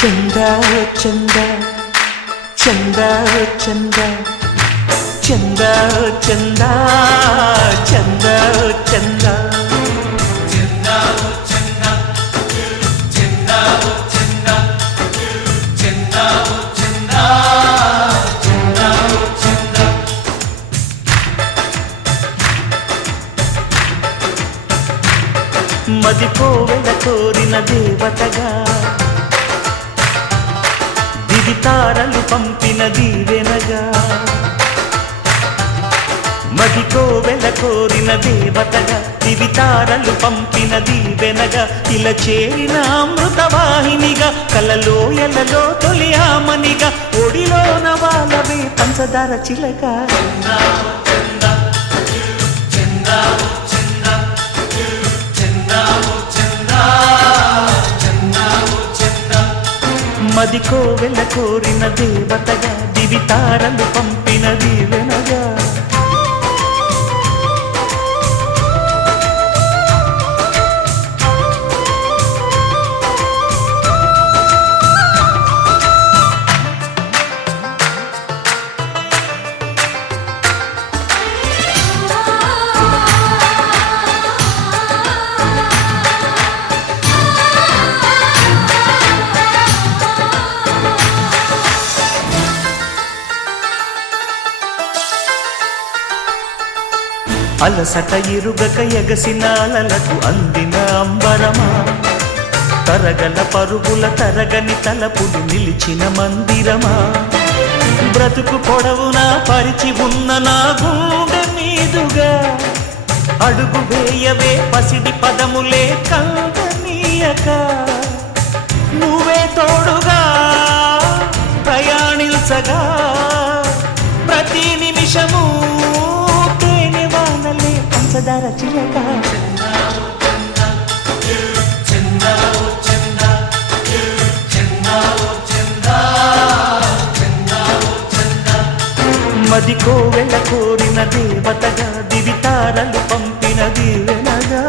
చంద చంద చంద చంద చంద చంద చంద చంద మదిపోవెల కోరిన దేవతగా దివితారలు పంపిన దీవెనగా మదికోవెల కోరిన దేవతగా దివితారలు పంపిన దీవెనగా ఇలా చేరిన అమృతవాహినిగా కలలోయలలో తొలి ఆమనిగా ఒడిలోన వాళ్ళవే పంచదార చిలక మదికోవెల కోరిన దేవతగా దివితారలు పంపిన దీవెనగా అలసట ఇరుగక ఎగసిన అలలకు అందిన అంబరమా తరగల పరుగుల తరగని తలపులు నిలిచిన మందిరమా బ్రతుకు పొడవునా పరిచి ఉన్న నా గుండె మీదుగా అడుగు వేయవే పసిడి పదములే కందనీయక నువ్వే తోడుగా ప్రయాణించగా ప్రతి నిమిషము పంచదార చిలక మదికోవెల కోరిన దేవతగా దివితారలు పంపిన దీవెనగా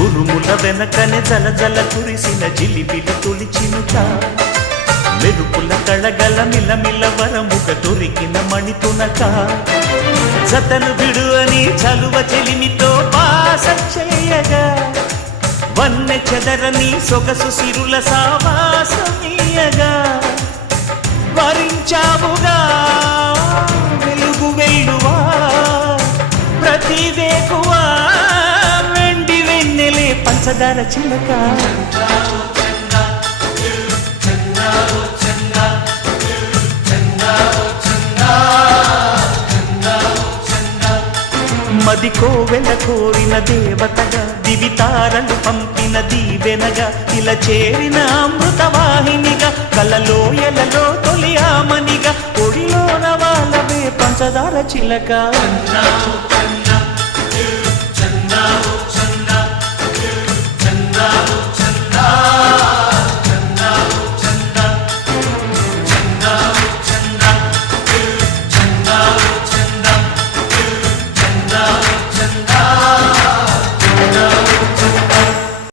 ఉరుముల వెనకనే జలజల కురిసిన జిలిబిలి తొలిచినుట మెరుపుల కళగల మిలమిల వరముగ దొరికిన మణితునక జతను విడు అని చలువ చెలిమితో బాస చేయగా వన్నె చెదరని సొగసు సిరుల సావాసమీయగా వరించావుగా వెలుగు వెల్లువా ప్రతి వేకువా పంచదార చిలక మదికోవెల కోరిన దేవతగా దివితారలు పంపిన దీవెనగా ఇలా చేరిన అమృతవాహినిగా కలలోయలలో తొలి ఆమనిగా ఒడిలోన వాళ్ళవే పంచదార చిలక